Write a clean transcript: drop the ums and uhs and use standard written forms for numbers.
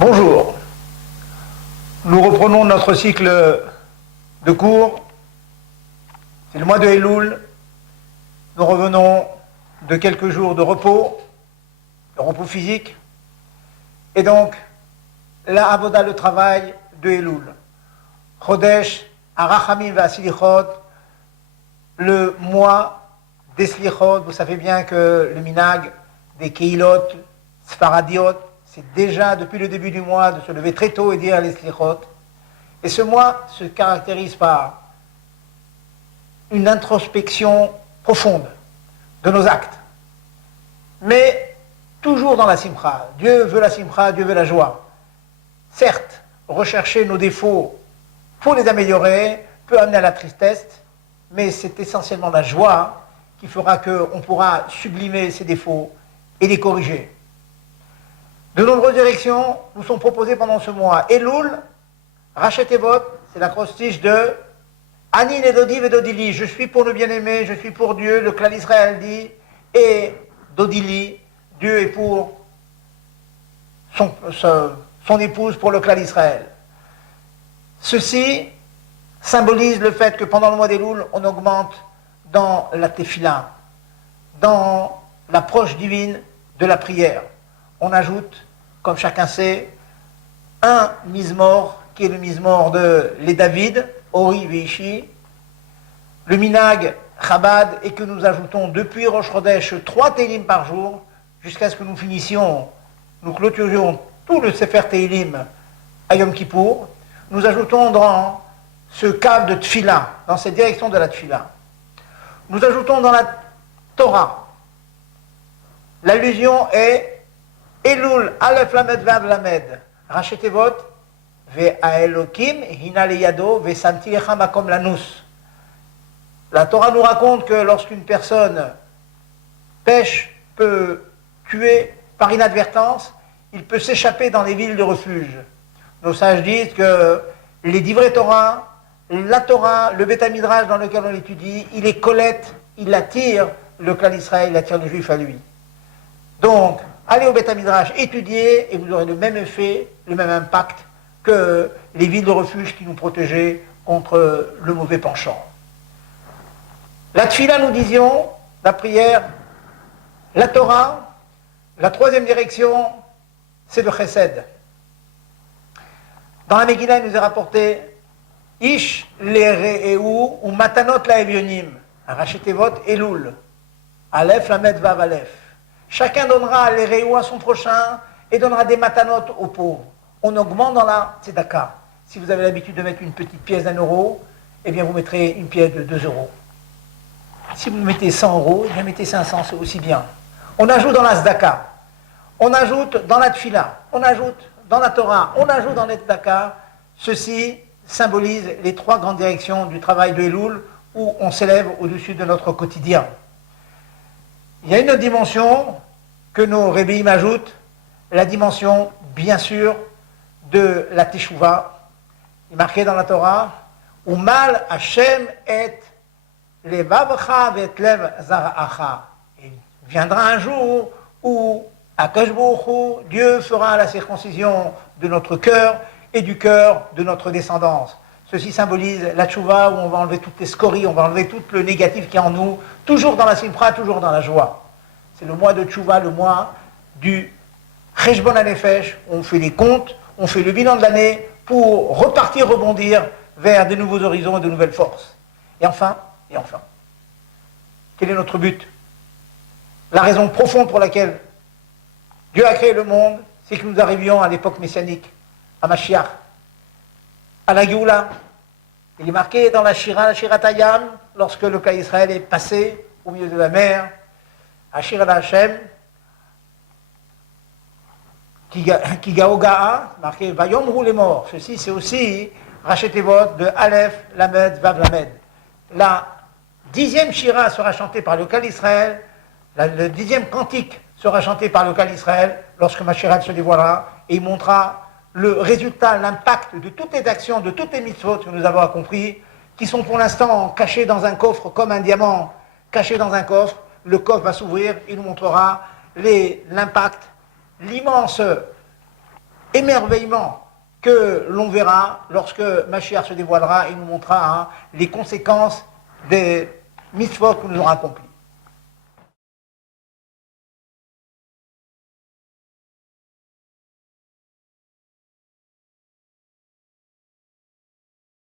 Bonjour, nous reprenons notre cycle de cours. C'est le mois de Elul. Nous revenons de quelques jours de repos physique, et donc la avoda, le travail de Elul. Chodesh, Arachamim Vasilichot, le mois des Slichot. Vous savez bien que le minag des Keilot, Sfaradiot, c'est déjà depuis le début du mois de se lever très tôt et dire les Slichot. Et ce mois se caractérise par une introspection profonde de nos actes. Mais toujours dans la simcha. Dieu veut la simcha, Dieu veut la joie. Certes, rechercher nos défauts pour les améliorer peut amener à la tristesse, mais c'est essentiellement la joie qui fera qu'on pourra sublimer ces défauts et les corriger. De nombreuses directions nous sont proposées pendant ce mois. Elul, Rachet Evot, c'est l'acrostiche de Ani Nedodi Vedodili, je suis pour le bien-aimé, je suis pour Dieu, le clan Israël dit, et Dodili, Dieu est pour son épouse, pour le clan Israël. Ceci symbolise le fait que pendant le mois d'Elul, on augmente dans la tefila, dans l'approche divine de la prière. On ajoute, comme chacun sait, un mizmor, qui est le mizmor de les David, Ori Veishi, le minag Chabad, et que nous ajoutons depuis Rosh Chodesh 3 Teilim par jour, jusqu'à ce que nous finissions, nous clôturions tout le Sefer Teilim à Yom Kippour. Nous ajoutons dans ce cadre de Tfila, dans cette direction de la Tfila. Nous ajoutons dans la Torah. L'allusion est Elul, Aleph Lamed Vav Lamed, Rachet Evot, Ve'aelokim, Hina Leyado, Ve'samti Lecha Makom Lanus. La Torah nous raconte que lorsqu'une personne pêche, peut tuer par inadvertance, il peut s'échapper dans les villes de refuge. Nos sages disent que les divrei Torah, la Torah, le Beth Midrash dans lequel on étudie, il les collecte, il attire le clan d'Israël, il attire les Juifs à lui. Donc, allez au Beth Midrash, étudiez, et vous aurez le même effet, le même impact que les villes de refuge qui nous protégeaient contre le mauvais penchant. La tfila, nous disions, la prière, la Torah, la troisième direction, c'est le chesed. Dans la Megillah, il nous est rapporté Ish le ou matanot la evionim, Rachet Evot Elul, Aleph Lamed Vav Aleph. Chacun donnera les réou à son prochain et donnera des matanot aux pauvres. On augmente dans la tzedaka. Si vous avez l'habitude de mettre une petite pièce d'1 €, eh bien vous mettrez une pièce de 2 €. Si vous mettez 100 €, eh bien mettez 500, c'est aussi bien. On ajoute dans la tzedaka, on ajoute dans la tfila, on ajoute dans la Torah, on ajoute dans la tzedaka. Ceci symbolise les 3 grandes directions du travail de Elul où on s'élève au-dessus de notre quotidien. Il y a une autre dimension que nos rébéim ajoutent, la dimension, bien sûr, de la Teshuvah. Il est marqué dans la Torah, Umal Hashem et levavcha vet lev zara'acha. Il viendra un jour où Akash Baruch Hu, Dieu fera la circoncision de notre cœur et du cœur de notre descendance. Ceci symbolise la tchouva où on va enlever toutes les scories, on va enlever tout le négatif qui est en nous, toujours dans la simcha, toujours dans la joie. C'est le mois de tchouva, le mois du cheshbon hanefesh, où on fait les comptes, on fait le bilan de l'année pour repartir, rebondir vers de nouveaux horizons et de nouvelles forces. Et enfin, quel est notre but? La raison profonde pour laquelle Dieu a créé le monde, c'est que nous arrivions à l'époque messianique, à Mashiach, à la Géoula. Il est marqué dans la Shiratayam, lorsque le clan d'Israël est passé au milieu de la mer, à Shirat Hashem, Kigaogaa, marqué Vayomru les morts. Ceci, c'est aussi Rachet Evot de Aleph, Lamed, Vav Lamed. La 10e Shira sera chantée par le clan d'Israël, le 10e cantique sera chanté par le clan d'Israël lorsque Mashiach se dévoilera et il montrera le résultat, l'impact de toutes les actions, de toutes les mitzvot que nous avons accomplis, qui sont pour l'instant cachés dans un coffre comme un diamant caché dans un coffre. Le coffre va s'ouvrir, il nous montrera l'impact, l'immense émerveillement que l'on verra lorsque Mashiach se dévoilera et nous montrera les conséquences des mitzvot que nous aurons accomplies.